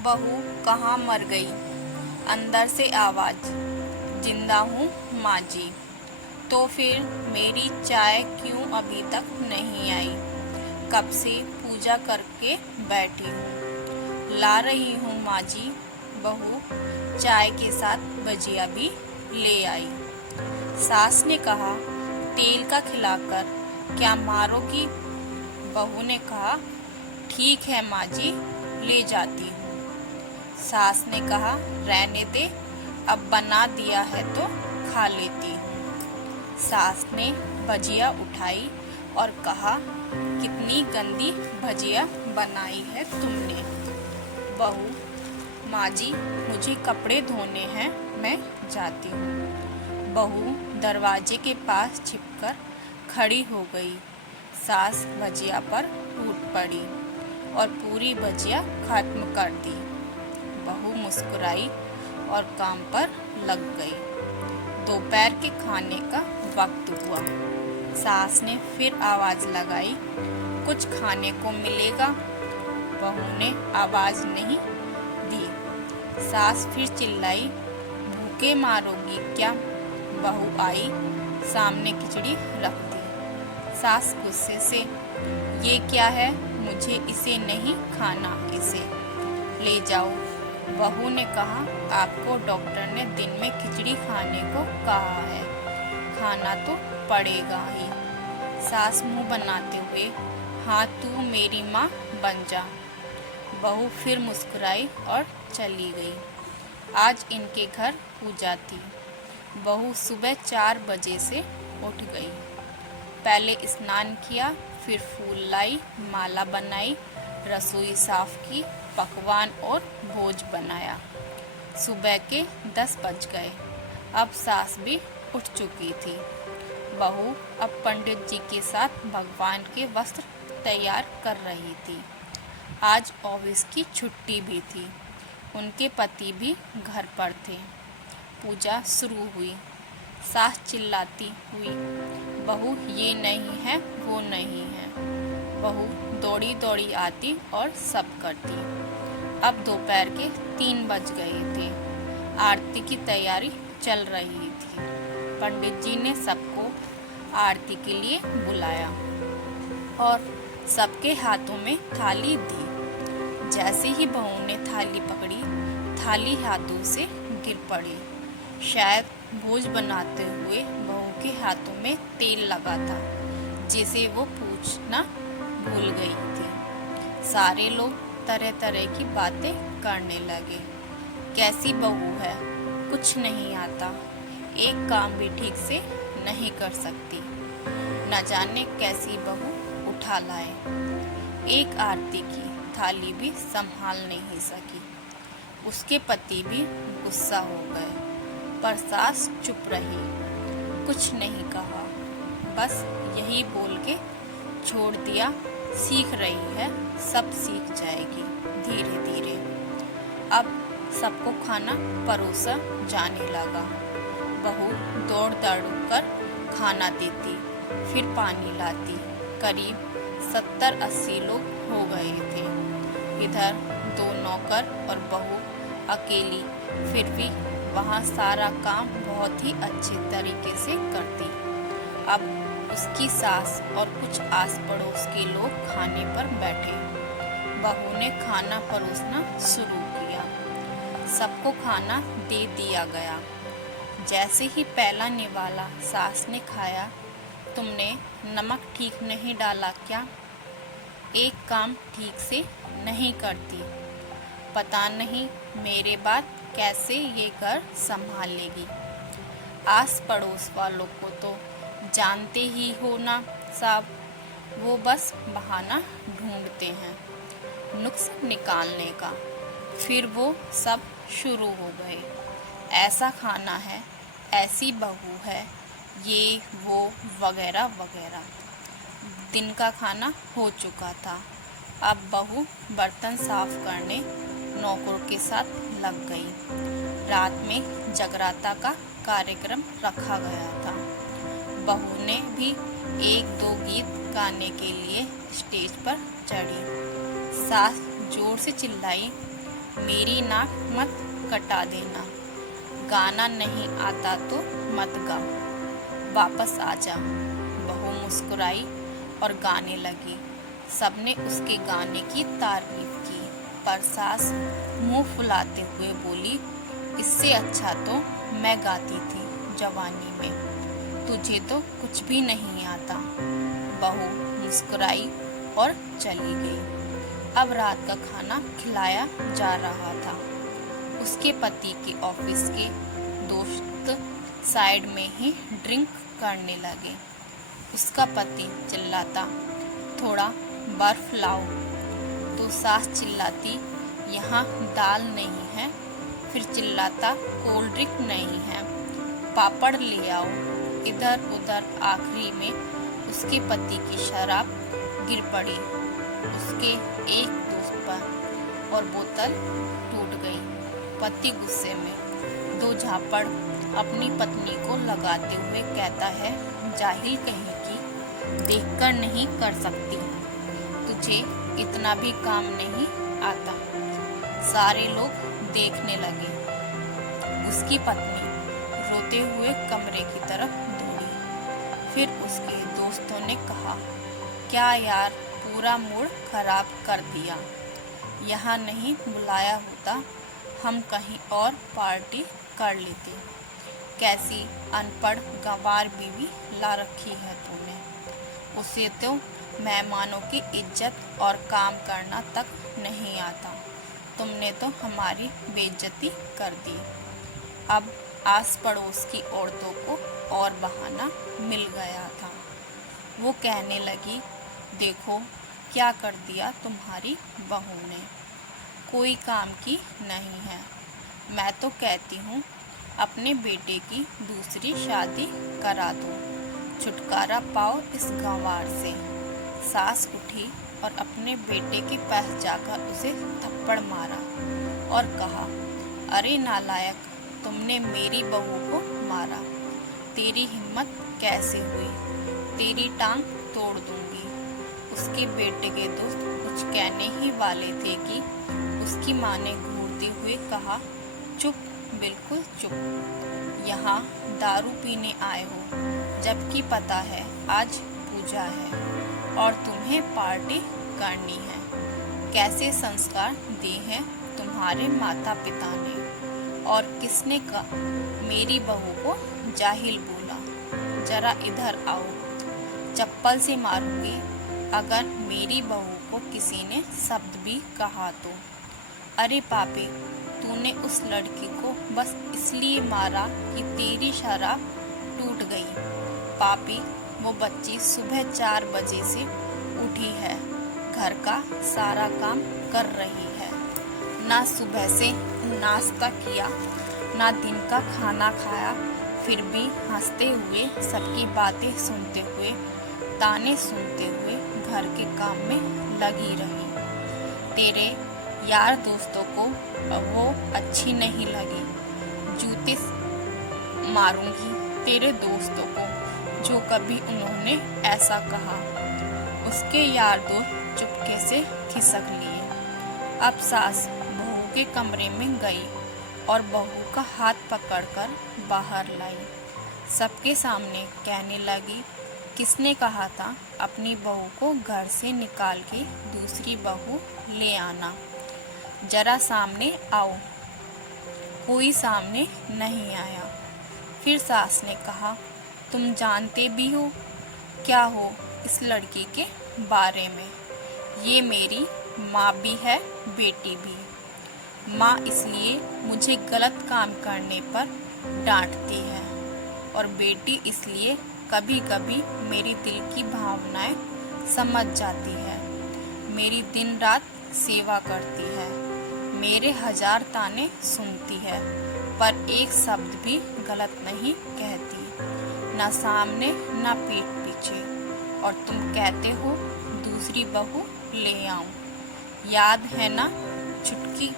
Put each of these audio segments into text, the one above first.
बहू कहाँ मर गई? अंदर से आवाज़, जिंदा हूँ माँ जी। तो फिर मेरी चाय क्यों अभी तक नहीं आई? कब से पूजा करके बैठी हूँ। ला रही हूँ माँ जी। बहू चाय के साथ भजिया भी ले आई। सास ने कहा, तेल का खिलाकर क्या मारोगी? बहू ने कहा, ठीक है माँ जी, ले जाती हूँ। सास ने कहा, रहने दे, अब बना दिया है तो खा लेती हूँ। सास ने भजिया उठाई और कहा, कितनी गंदी भजिया बनाई है तुमने। बहू, माँ जी मुझे कपड़े धोने हैं, मैं जाती हूँ। बहू दरवाजे के पास छिपकर खड़ी हो गई। सास भजिया पर टूट पड़ी और पूरी भजिया खत्म कर दी। बहू मुस्कुराई और काम पर लग गई। दोपहर के खाने का वक्त हुआ। सास ने फिर आवाज लगाई, कुछ खाने को मिलेगा? बहू ने आवाज नहीं दी। सास फिर चिल्लाई, भूखे मारोगी क्या? बहू आई, सामने खिचड़ी रख दी। सास गुस्से से, ये क्या है? मुझे इसे नहीं खाना, इसे ले जाओ। बहू ने कहा, आपको डॉक्टर ने दिन में खिचड़ी खाने को कहा है, खाना तो पड़ेगा ही। सास मुंह बनाते हुए, हाँ तू मेरी माँ बन जा। बहू फिर मुस्कुराई और चली गई। आज इनके घर पूजा थी। बहू सुबह 4 बजे से उठ गई। पहले स्नान किया, फिर फूल लाई, माला बनाई, रसोई साफ की, पकवान और भोज बनाया। सुबह के 10 बज गए। अब सास भी उठ चुकी थी। बहू अब पंडित जी के साथ भगवान के वस्त्र तैयार कर रही थी। आज ऑफिस की छुट्टी भी थी। उनके पति भी घर पर थे। पूजा शुरू हुई। सास चिल्लाती हुई, बहू ये नहीं है, वो नहीं है। बहू दौड़ी दौड़ी आती और सब करती। अब दोपहर के 3 बज गए थे। आरती की तैयारी चल रही थी। पंडित जी ने सबको आरती के लिए बुलाया और सबके हाथों में थाली दी। जैसे ही बहू ने थाली पकड़ी, थाली हाथों से गिर पड़ी। शायद भोज बनाते हुए बहू के हाथों में तेल लगा था, जिसे वो पूछना भूल गई थी। सारे लोग तरह तरह की बातें करने लगे। कैसी बहू है, कुछ नहीं आता, एक काम भी ठीक से नहीं कर सकती, न जाने कैसी बहू उठा लाए। एक आरती की थाली भी संभाल नहीं सकी। उसके पति भी गुस्सा हो गए, पर सास चुप रही, कुछ नहीं कहा, बस यही बोल के छोड़ दिया, सीख रही है, सब सीख जाएगी धीरे धीरे। अब सबको खाना परोसा जाने लगा। बहू दौड़ दौड़ कर खाना देती, फिर पानी लाती। करीब 70-80 लोग हो गए थे। इधर 2 नौकर और बहू अकेली, फिर भी वहाँ सारा काम बहुत ही अच्छे तरीके से करती। अब उसकी सास और कुछ आस पड़ोस के लोग खाने पर बैठे। बहू ने खाना परोसना शुरू किया। सबको खाना दे दिया गया। जैसे ही पहला निवाला सास ने खाया, तुमने नमक ठीक नहीं डाला क्या? एक काम ठीक से नहीं करती, पता नहीं मेरे बाद कैसे ये घर संभालेगी। आस पड़ोस वालों को तो जानते ही हो ना साहब, वो बस बहाना ढूंढते हैं नुक्स निकालने का। फिर वो सब शुरू हो गए, ऐसा खाना है, ऐसी बहू है, ये वो वगैरह वगैरह। दिन का खाना हो चुका था। अब बहू बर्तन साफ करने नौकरों के साथ लग गई। रात में जगराता का कार्यक्रम रखा गया था। बहू ने भी 1-2 गीत गाने के लिए स्टेज पर चढ़ी। सास जोर से चिल्लाई, मेरी नाक मत कटा देना। गाना नहीं आता तो मत गा, वापस आ जा। बहू मुस्कुराई और गाने लगी। सबने उसके गाने की तारीफ की, पर सास मुंह फुलाते हुए बोली, इससे अच्छा तो मैं गाती थी जवानी में, तुझे तो कुछ भी नहीं आता। बहू मुस्कुराई और चली गई। अब रात का खाना खिलाया जा रहा था। उसके पति के ऑफिस के दोस्त साइड में ही ड्रिंक करने लगे। उसका पति चिल्लाता, थोड़ा बर्फ लाओ, तो सास चिल्लाती, यहाँ दाल नहीं है। फिर चिल्लाता, कोल्ड ड्रिंक नहीं है, पापड़ ले आओ। इधर उधर आखिरी में उसके पति की शराब गिर पड़ी उसके एक दोस्त पर और बोतल टूट गई। पति गुस्से में दो झापड़ अपनी पत्नी को लगाते हुए कहता है, जाहिल कहीं की, देखकर नहीं कर सकती, तुझे इतना भी काम नहीं आता। सारे लोग देखने लगे। उसकी पत्नी रोते हुए कमरे की तरफ दौड़ी। फिर उसके दोस्तों ने कहा, क्या यार, पूरा मूड खराब कर दिया। यहाँ नहीं बुलाया होता, हम कहीं और पार्टी कर लेते। कैसी अनपढ़ गंवार बीवी ला रखी है तूने। उसे तो मेहमानों की इज्जत और काम करना तक नहीं आता। तुमने तो हमारी बेइज्जती कर दी। अब आस पड़ोस की औरतों को और बहाना मिल गया था। वो कहने लगी, देखो क्या कर दिया तुम्हारी बहू ने, कोई काम की नहीं है। मैं तो कहती हूँ अपने बेटे की दूसरी शादी करा दो, छुटकारा पाओ इस गंवार से। सास उठी और अपने बेटे के पास जाकर उसे थप्पड़ मारा और कहा, अरे नालायक, तुमने मेरी बहू को मारा, तेरी हिम्मत कैसे हुई, तेरी टांग तोड़ दूंगी। उसके बेटे के दोस्त कुछ कहने ही वाले थे कि उसकी माँ ने घूरते हुए कहा, चुप, बिल्कुल चुप, यहाँ दारू पीने आए हो, जबकि पता है आज पूजा है और तुम्हें पार्टी करनी है। कैसे संस्कार दिए हैं तुम्हारे माता पिता ने, और किसने का मेरी बहू को जाहिल बोला। जरा इधर आओ, चप्पल से मारूंगी अगर मेरी बहू को किसी ने शब्द भी कहा तो। अरे पापी, तूने उस लड़की को बस इसलिए मारा कि तेरी शराब टूट गई। पापी, वो बच्ची सुबह 4 बजे से उठी है, घर का सारा काम कर रही है, ना सुबह से नाश्ता किया, ना दिन का खाना खाया, फिर भी हंसते हुए, सबकी बातें सुनते हुए, ताने सुनते हुए घर के काम में लगी रही। तेरे यार दोस्तों को वो अच्छी नहीं लगी। जूते मारूंगी तेरे दोस्तों को जो कभी उन्होंने ऐसा कहा। उसके यार दोस्त चुपके से खिसक लिए। अब सास बहू के कमरे में गई और बहू का हाथ पकड़कर बाहर लाई। सबके सामने कहने लगी, किसने कहा था अपनी बहू को घर से निकाल के दूसरी बहू ले आना। जरा सामने आओ। कोई सामने नहीं आया। फिर सास ने कहा, तुम जानते भी हो क्या हो इस लड़की के बारे में। ये मेरी माँ भी है, बेटी भी। माँ इसलिए मुझे गलत काम करने पर डांटती है और बेटी इसलिए कभी कभी मेरी दिल की भावनाएं समझ जाती है। मेरी दिन रात सेवा करती है, मेरे 1000 ताने सुनती है, पर एक शब्द भी गलत नहीं कहती, ना सामने ना पीठ पीछे। और तुम कहते हो दूसरी बहू ले आऊं। याद है ना छुटकी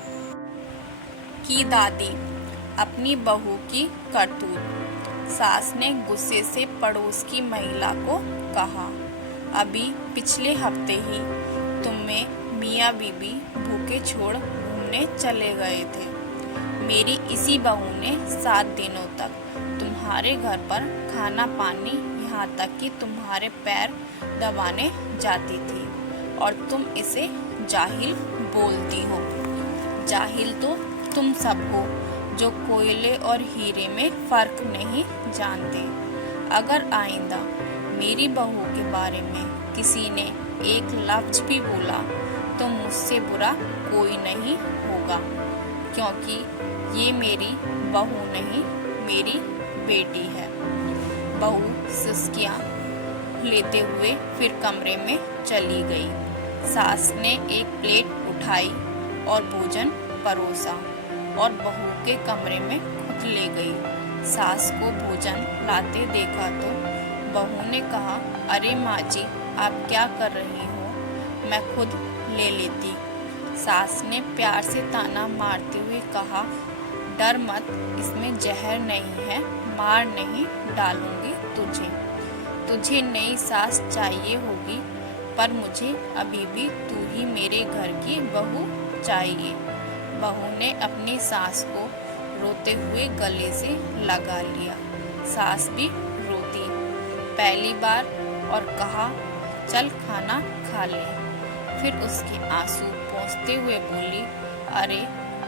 की दादी, अपनी बहू की करतूत। सास ने गुस्से से पड़ोस की महिला को कहा, अभी पिछले हफ्ते ही तुम्हें मियाँ बीबी भूखे छोड़ घूमने घूमने चले गए थे। मेरी इसी बहू ने 7 दिनों तक तुम्हारे घर पर खाना पानी, यहाँ तक कि तुम्हारे पैर दबाने जाती थी, और तुम इसे जाहिल बोलती हो। जाहिल तो तुम सब हो, जो कोयले और हीरे में फर्क नहीं जानते। अगर आइंदा मेरी बहू के बारे में किसी ने एक लफ्ज भी बोला तो मुझसे बुरा कोई नहीं होगा, क्योंकि ये मेरी बहू नहीं, मेरी बेटी है। बहू सिसकियाँ लेते हुए फिर कमरे में चली गई। सास ने एक प्लेट उठाई और भोजन परोसा और बहू के कमरे में खुद ले गई। सास को भोजन लाते देखा तो बहू ने कहा, अरे माँ जी, आप क्या कर रही हो, मैं खुद ले लेती। सास ने प्यार से ताना मारते हुए कहा, डर मत, इसमें जहर नहीं है, मार नहीं डालूंगी तुझे। तुझे नई सास चाहिए होगी, पर मुझे अभी भी तू ही मेरे घर की बहू चाहिए। बहू ने अपनी सास को रोते हुए गले से लगा लिया। सास भी रोती पहली बार और कहा, चल खाना खा ले। फिर उसके आंसू पोंछते हुए बोली, अरे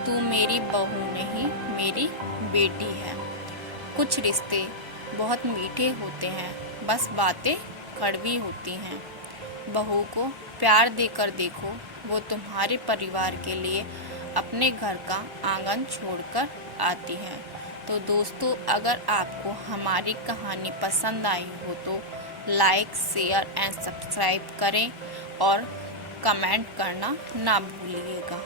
तू मेरी बहू नहीं, मेरी बेटी है। कुछ रिश्ते बहुत मीठे होते हैं, बस बातें कड़वी होती हैं। बहू को प्यार देकर देखो, वो तुम्हारे परिवार के लिए अपने घर का आंगन छोड़कर आती हैं। तो दोस्तों, अगर आपको हमारी कहानी पसंद आई हो तो लाइक, शेयर एंड सब्सक्राइब करें और कमेंट करना ना भूलिएगा।